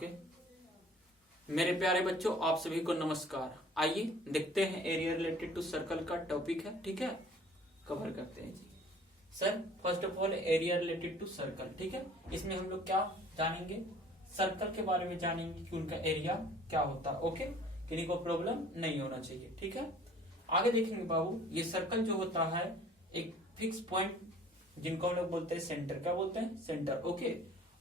Okay मेरे प्यारे बच्चों, आप सभी को नमस्कार। आइए देखते हैं एरिया रिलेटेड टू सर्कल का टॉपिक है, ठीक है, कवर करते हैं जी। Sir first of all area related to circle, ठीक है। इसमें हम लोग क्या जानेंगे, सर्कल के बारे में जानेंगे कि उनका एरिया क्या होता है। ओके, किसी को प्रॉब्लम नहीं होना चाहिए, ठीक है। आगे देखेंगे बाबू, ये सर्कल जो होता है एक फिक्स पॉइंट जिनको हम लोग बोलते हैं सेंटर, क्या बोलते हैं सेंटर, ओके।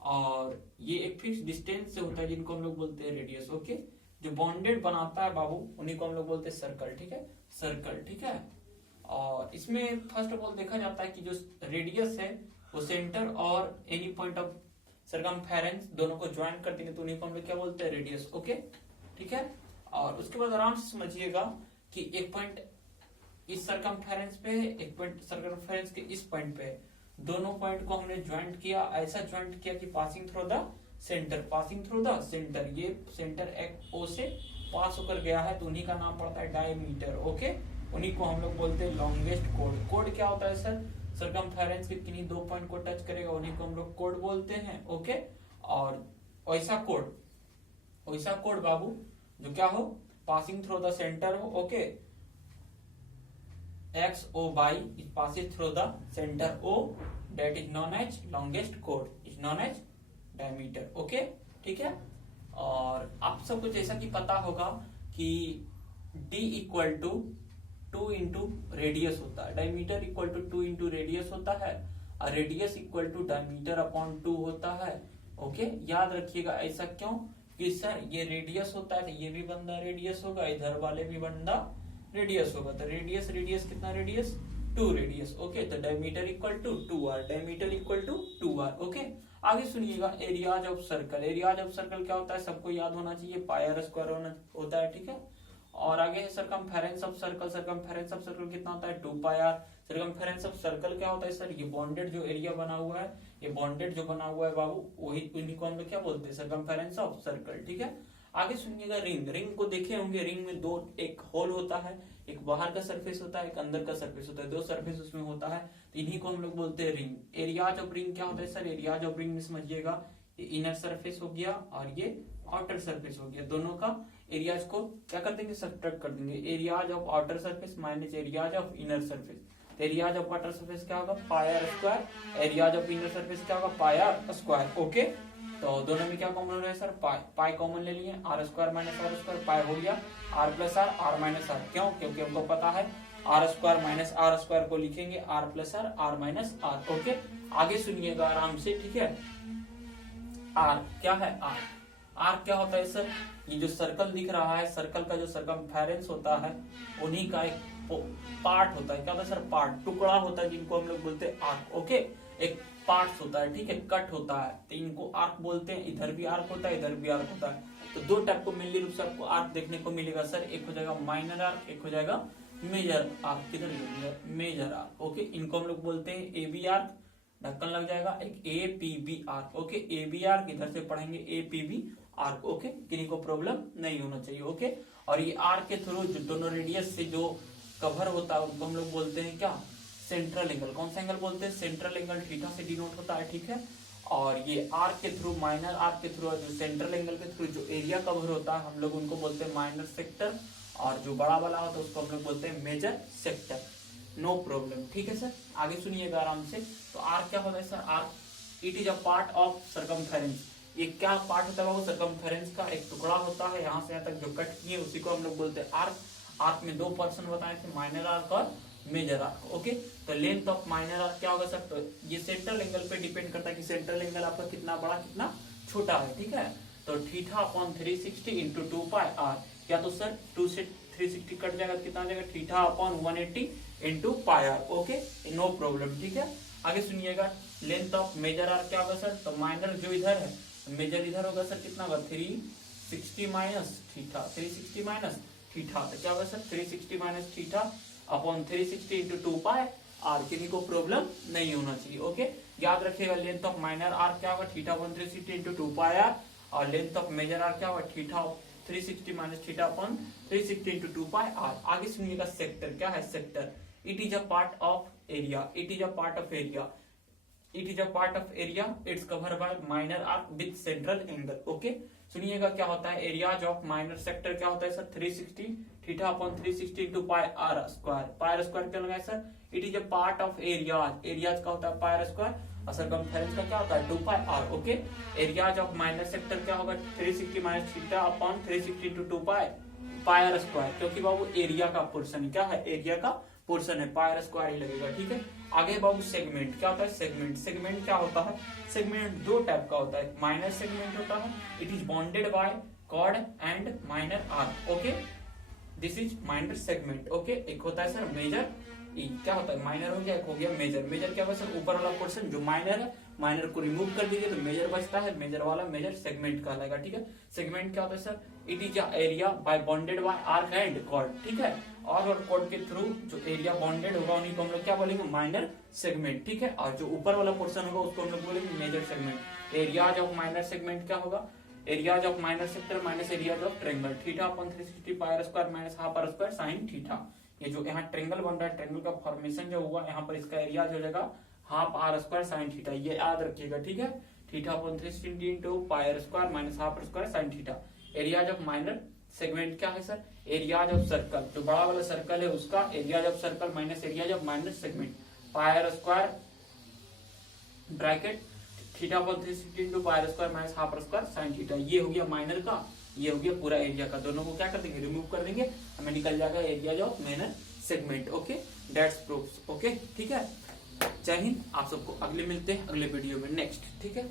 और ये एक फिक्स डिस्टेंस से होता है जिनको हम लोग बोलते हैं रेडियस, ओके। जो बाउंडेड बनाता है बाबू उन्हीं को हम लोग बोलते हैं सर्कल, ठीक है, सर्कल, ठीक है। और इसमें फर्स्ट ऑफ ऑल देखा जाता है कि जो रेडियस है वो सेंटर और एनी पॉइंट ऑफ सर्कमफेरेंस दोनों को ज्वाइन कर देंगे तो उन्हीं को हम लोग क्या बोलते हैं रेडियस, ओके, ठीक है। और उसके बाद आराम से समझिएगा कि एक पॉइंट इस सर्कमफेरेंस पे है, एक पॉइंट सर्कमफेरेंस के इस पॉइंट पे है, दोनों पॉइंट को हमने ज्वाइंट किया, ऐसा ज्वाइंट किया कि passing through the centre, passing through the centre, ये सेंटर एक ओ से पास होकर गया है तो उन्हीं का नाम पड़ता है डायमीटर, ओके। उन्हीं को हम लोग बोलते हैं लॉन्गेस्ट कोड। कोड क्या होता है सर, सर्कमफेरेंस के किन्हीं दो पॉइंट को टच करेगा उन्हीं को हम लोग कोड बोलते हैं, ओके। और वैसा कोड बाबू जो क्या हो, पासिंग थ्रू द सेंटर हो, okay, x o by is passes through the center o, that is known as longest chord, is known as diameter, okay, ठीक है। और आप सबको जैसा कि पता होगा कि d equal to 2 into radius होता है, diameter equal to 2 into radius होता है, और radius equal to diameter upon 2 होता है, ओके। याद रखिएगा, ऐसा क्यों कि सर ये रेडियस होता है तो ये भी बंदा रेडियस होगा, इधर वाले भी बंदा रेडियस होगा, तो रेडियस कितना रेडियस 2 रेडियस, ओके। तो diameter equal to 2r, diameter equal to 2r, okay. आगे सुनिएगा, areas of circle, areas of circle क्या होता है सबको याद होना चाहिए, पाई आर स्क्वायर होता है, ठीक है। और आगे है circumference of circle, circumference of circle कितना होता है 2 pi are. Circumference of circle क्या होता है सर, ये बॉन्डेड जो एरिया बना हुआ है, ये बॉन्डेड जो बना हुआ है बाबू वही उन्हीं को हम लोग क्या बोलते हैं सर्कमफेरेंस ऑफ सर्कल, ठीक है। आगे सुनिएगा, रिंग को देखे होंगे, रिंग में दो, एक होल होता है, एक बाहर का सरफेस होता है, एक अंदर का सरफेस होता है, दो सरफेस उसमें होता है, तो इन्हीं को हम लोग बोलते हैं रिंग। एरियाज ऑफ रिंग क्या होता है सर, एरियाज ऑफ रिंग में समझिएगा ये इनर सरफेस हो गया और ये आउटर सरफेस हो गया, दोनों का एरियाज को क्या कर देंगे, सब्ट्रैक्ट कर देंगे। Areas of outer surface minus areas of inner surface, areas of outer surface क्या होगा pi R square, areas of inner surface क्या होगा पाई आर स्क्वायर, ओके। तो दोनों में क्या कॉमन हो रहा है सर, पाई कॉमन ले लिए, R square minus R square, pi हो गया R plus R minus R, क्यों, क्योंकि हमको पता है R square minus R square को लिखेंगे R plus R minus R, okay. आगे सुनिएगा आराम से, ठीक है। आर क्या है, आर क्या होता है सर, ये जो सर्कल दिख रहा है, सर्कल का जो सर्कमफेरेंस होता है उन्हीं का एक पार्ट होता है, क्या होता है सर, पार्ट, टुकड़ा होता है जिनको हम लोग बोलते हैं आर्क, ओके। एक पार्ट्स होता है, ठीक है, कट होता है तो इनको आर्क बोलते हैं, इधर भी आर्क होता है इधर भी आर्क होता है। तो दो टाइप को मेनली रूप से आपको आर्क देखने को मिलेगा सर, एक हो जाएगा माइनर आर्क, एक हो जाएगा मेजर आर्क, किधर मेजर आर्क, ओके। इनको हम लोग बोलते हैं ए बी आर्क, ढक्कन लग जाएगा, एक A P B arc, okay, A B arc, इधर से पढ़ेंगे A P B arc, okay. किसी को प्रॉब्लम नहीं होना चाहिए, ओके। और ये आर्क के थ्रू जो दोनों रेडियस से जो कवर होता है उनको हम लोग बोलते हैं क्या, सेंट्रल एंगल। कौन सा एंगल बोलते हैं, सेंट्रल एंगल, थीटा से डिनोट होता है, ठीक है। और ये आर्क के थ्रू, माइनर आर्क के थ्रू, जो सेंट्रल एंगल के थ्रू जो एरिया कवर होता है हम लोग उनको बोलते हैं माइनर सेक्टर, और जो बड़ा वाला होता है उसको हम लोग बोलते हैं मेजर सेक्टर, नो प्रॉब्लम, ठीक है सर। आगे सुनिएगा आराम से, तो आर्क क्या होता है sir, arc it is a part of circumference. ये क्या पार्ट होता है वो, सर्कमफेरेंस का एक टुकड़ा होता है, यहाँ से यहाँ तक जो कट किए उसी को हम लोग बोलते हैं आर्क। आर्क में दो पर्सन बताए थे, माइनर आर्क और मेजर आर्क, ओके। तो लेंथ ऑफ माइनर आर्क क्या होगा सर, तो ये सेंट्रल एंगल पे डिपेंड करता है कि सेंट्रल एंगल आपका कितना बड़ा कितना छोटा है, ठीक है। तो theta upon 360 into 2 pi R, या तो सर 2 से 360 कट जाएगा तो कितना आ जाएगा, theta upon 180 into pi R, okay, no problem, ठीक है। आगे सुनिएगा, लेंथ ऑफ मेजर आर्क क्या होगा सर, तो माइनर जो इधर है मेजर इधर होगा सर, कितना होगा 360 माइनस थीटा, 360 माइनस थीटा, तो क्या होगा sir 360 minus theta upon 360 into 2 pi R, किसी को प्रॉब्लम नहीं होना चाहिए, ओके। याद रखिएगा, लेंथ ऑफ माइनर आर क्या होगा, theta upon 360 into 2 pi R, और लेंथ ऑफ मेजर आर क्या होगा, theta 360 minus theta upon 360 into 2 pi R. आगे सुनिएगा, सेक्टर क्या है, sector it is a part of area, it is a part of area. It is a part of area, it's cover by minor arc with central angle. Okay, सुनिएगा क्या होता है areas of minor sector, क्या होता है sir 360 theta upon 360 into pi R square. Pi R square क्या लगाए sir, it is a part of areas, areas का होता है पाई आर स्क्वायर और सरकमफेरेंस का क्या होता है 2 pi R. Okay, areas of minor sector क्या होगा 360 minus theta upon 360 into 2 pi R square, क्योंकि बाबू एरिया का पोर्शन क्या है, एरिया का पोर्शन है, पाई आर स्क्वायर ही लगेगा। ठीक है, आगे बाबू सेगमेंट क्या होता है, सेगमेंट, सेगमेंट क्या होता है, सेगमेंट दो टाइप का होता है, माइनर सेगमेंट होता है, it is bounded by chord and minor arc. Okay, this is minor segment. Okay, एक होता है सर मेजर, क्या होता है माइनर हो गया, एक हो गया मेजर। मेजर क्या होगा सर, ऊपर वाला पोर्शन जो माइनर है, माइनर को रिमूव कर दीजिए तो मेजर बचता है, मेजर वाला मेजर सेगमेंट कहलाएगा। ठीक है, सेगमेंट क्या होता है sir, it is area by bounded by arc and chord. ठीक है, और कॉर्ड के थ्रू जो एरिया बॉन्डेड होगा उन्हीं को हम लोग क्या बोलेंगे, माइनर सेगमेंट। ठीक है, और जो ऊपर वाला पोर्शन होगा उसको हम लोग बोलेंगे major segment. Areas of minor segment क्या होगा, areas of minor sector minus areas of triangle, theta upon 360 pi R square minus half R square sine theta. ये जो यहाँ ट्रायंगल बन रहा है, ट्रायंगल का फॉर्मेशन जो हुआ यहाँ पर इसका एरियाज हो जाएगा half R square sine theta, ये याद रखिएगा। ठीक है, theta upon 360 into pi R square minus half R square sine theta. Areas of minor segment क्या है सर, एरियाज ऑफ सर्कल, जो बड़ा वाला सर्कल है उसका areas of circle minus areas of minor segment, pi R square bracket theta upon 360 into pi R square minus half R square sine theta. ये हो गया माइनर का, ये हो गया पूरा एरिया का, दोनों को क्या कर देंगे, रिमूव कर देंगे, हमें निकल जाएगा areas of minor segment. Okay, that's proofs. Okay, ठीक है, जय हिंद, आप सबको अगले मिलते हैं अगले वीडियो में नेक्स्ट। ठीक है।